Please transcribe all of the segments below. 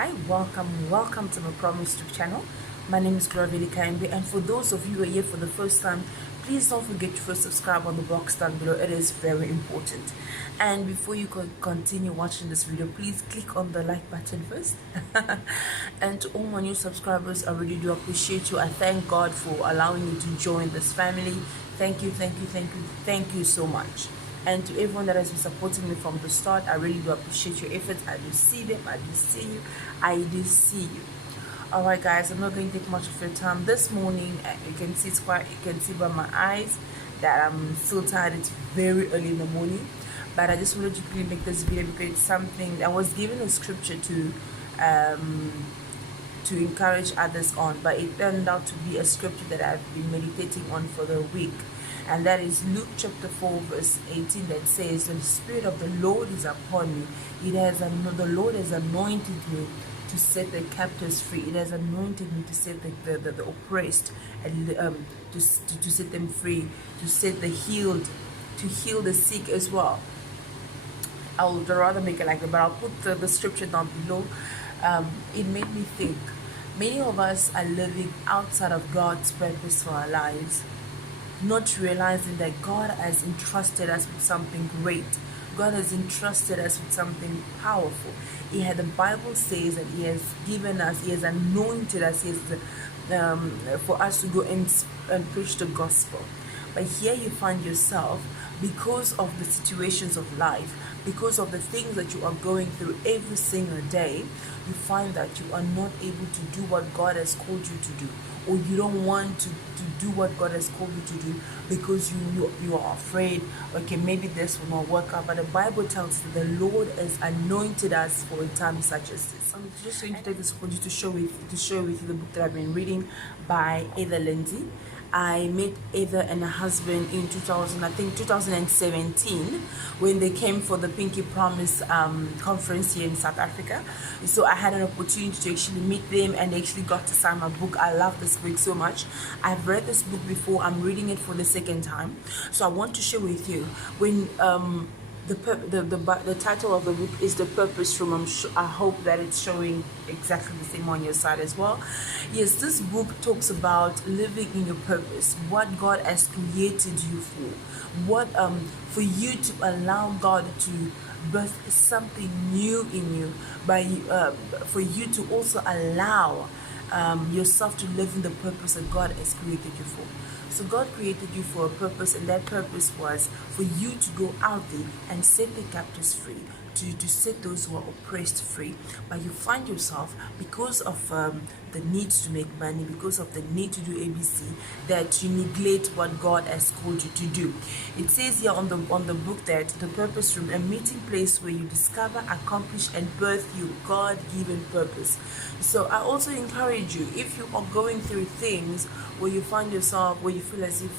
Hi, welcome to my Promise YouTube channel. My name is Gloria Kaimbe, and for those of you who are here for the first time, please don't forget to first subscribe on the box down below. It is very important. And before you continue watching this video, please click on the like button first. And to all my new subscribers, I really do appreciate you. I thank God for allowing you to join this family. Thank you so much. And to everyone that has been supporting me from the start, I really do appreciate your efforts. I do see them, I do see you, I do see you. Alright guys, I'm not going to take much of your time. This morning, you can see by my eyes that I'm still tired. It's very early in the morning, but I just wanted to quickly make this video because it's something I was given a scripture to encourage others on, but it turned out to be a scripture that I've been meditating on for the week. And that is Luke chapter 4 verse 18 that says, "The Spirit of the Lord is upon me. The Lord has anointed me to set the captives free. It has anointed me to set the oppressed and to set them free, to set the healed, to heal the sick as well." I would rather make it like that, but I'll put the scripture down below. It made me think. Many of us are living outside of God's purpose for our lives, not realizing that God has entrusted us with something great. God has entrusted us with something powerful. The Bible says that He has given us, He has anointed us, for us to go and preach the gospel. But here you find yourself, because of the situations of life, because of the things that you are going through every single day, you find that you are not able to do what God has called you to do, or you don't want to do what God has called you to do because you are afraid, okay, maybe this will not work out. But the Bible tells us that the Lord has anointed us for a time such as this. I'm just going to take this opportunity to share with you the book that I've been reading by Lindsey. I met Heather and her husband in 2017 when they came for the Pinky Promise conference here in South Africa. So I had an opportunity to actually meet them, and they actually got to sign my book. I love this book so much. I've read this book before. I'm reading it for the second time. So I want to share with you when the title of the book is The Purpose Room. I hope that it's showing exactly the same on your side as well. Yes, this book talks about living in your purpose, what God has created you for, what for you to allow God to birth something new in you, for you to also allow yourself to live in the purpose that God has created you for. So God created you for a purpose, and that purpose was for you to go out there and set the captives free, to set those who are oppressed free. But you find yourself, because of the need to make money, because of the need to do ABC, that you neglect what God has called you to do. It says here on the book that the purpose room, a meeting place where you discover, accomplish, and birth your God-given purpose. So I also encourage you, if you are going through things where you find yourself, where you feel as if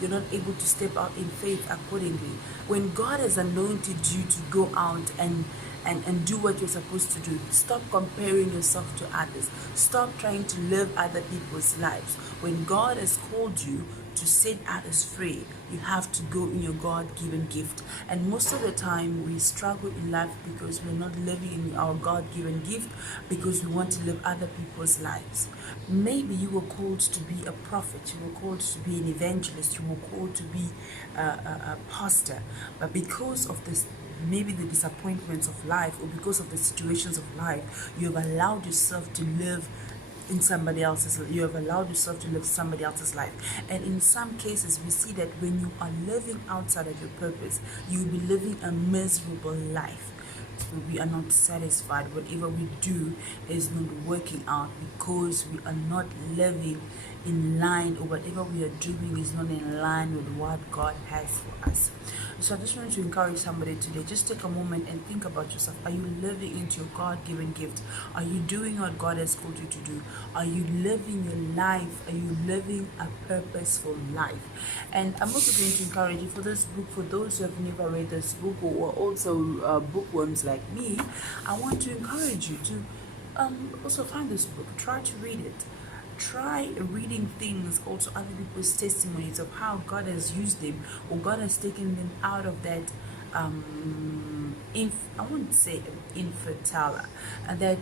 you're not able to step out in faith accordingly, when God has anointed you to go out and do what you're supposed to do, stop comparing yourself to others. Stop trying to live other people's lives. When God has called you to set others free, you have to go in your God-given gift. And most of the time we struggle in life because we're not living in our God-given gift, because we want to live other people's lives. Maybe you were called to be a prophet, you were called to be an evangelist, you were called to be a pastor, but because of this, maybe the disappointments of life, or because of the situations of life, you have allowed yourself to live in somebody else's life. You have allowed yourself to live somebody else's life. And in some cases, we see that when you are living outside of your purpose, you'll be living a miserable life. We are not satisfied. Whatever we do is not working out because we are not living in line, or whatever we are doing is not in line with what God has for us. So I just want to encourage somebody today, just take a moment and think about yourself. Are you living into your God-given gift? Are you doing what God has called you to do? Are you living your life? Are you living a purposeful life? And I'm also going to encourage you for this book, for those who have never read this book, or also bookworms like me, I want to encourage you to also find this book, try to read it. Try reading things, also other people's testimonies of how God has used them, or God has taken them out of that I wouldn't say infertile, that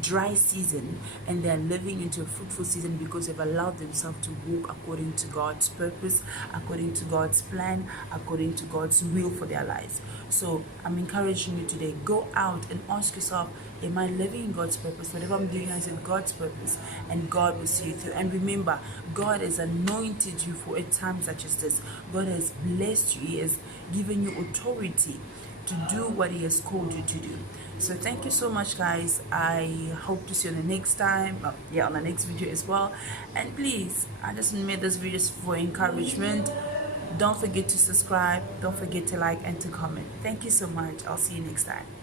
dry season, and they're living into a fruitful season because they've allowed themselves to walk according to God's purpose, according to God's plan, according to God's will for their lives. So I'm encouraging you today, go out and ask yourself, am I living in God's purpose? Whatever I'm doing is in God's purpose, and God will see you through. And remember, God has anointed you for a time such as this. God has blessed you. He has given you authority to do what He has called you to do. So thank you so much, guys. I hope to see you on the next time, on the next video as well. And please, I just made this video for encouragement. Don't forget to subscribe, don't forget to like and to comment. Thank you so much. I'll see you next time.